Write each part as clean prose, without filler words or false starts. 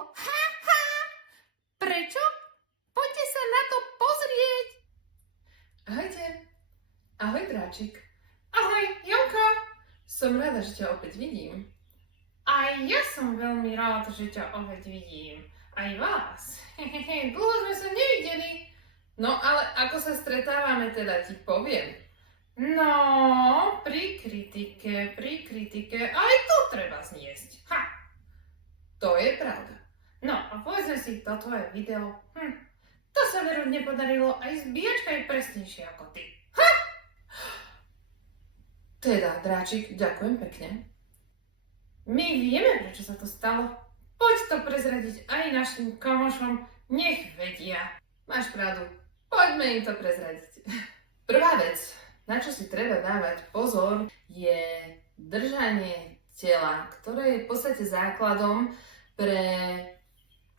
Ha, ha! Prečo? Poďte sa na to pozrieť. Ahojte. Ahoj, Dráčik. Ahoj, Jonka. Som rada, že ťa opäť vidím. Aj ja som veľmi rád, že ťa opäť vidím. Aj vás. Dlho sme sa nevideli. No ale ako sa stretávame, teda ti poviem. No, pri kritike, aj to treba zniesť. Ha! To je pravda. No a povedzme si, toto je video. To sa veru nepodarilo, aj zbíjačka je presnejšia ako ty. Ha! Teda, Dráčik, ďakujem pekne. My vieme, prečo sa to stalo. Poď to prezradiť aj našim kamošom, nech vedia. Máš pravdu, poďme im to prezradiť. Prvá vec, na čo si treba dávať pozor, je držanie tela, ktoré je v podstate základom pre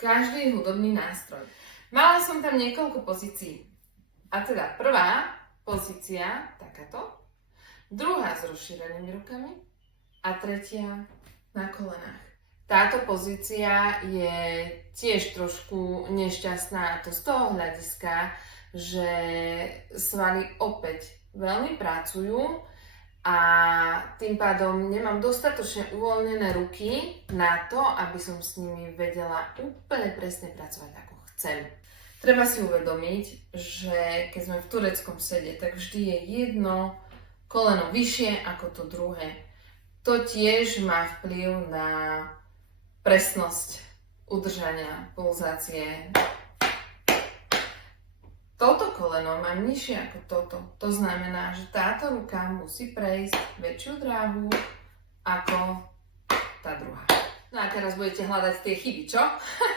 každý hudobný nástroj. Mala som tam niekoľko pozícií. A teda prvá pozícia, takáto, druhá s rozšírenými rukami a tretia na kolenách. Táto pozícia je tiež trošku nešťastná, a to z toho hľadiska, že svaly opäť veľmi pracujú a tým pádom nemám dostatočne uvoľnené ruky na to, aby som s nimi vedela úplne presne pracovať, ako chcem. Treba si uvedomiť, že keď sme v tureckom sede, tak vždy je jedno koleno vyššie ako to druhé. To tiež má vplyv na presnosť udržania pulzácie. Toto koleno mám nižšie ako toto. To znamená, že táto ruka musí prejsť väčšiu dráhu ako tá druhá. No a teraz budete hľadať tie chyby, čo?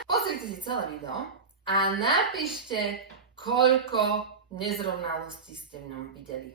Pozrite si celé video a napíšte, koľko nezrovnalostí ste v ňom videli.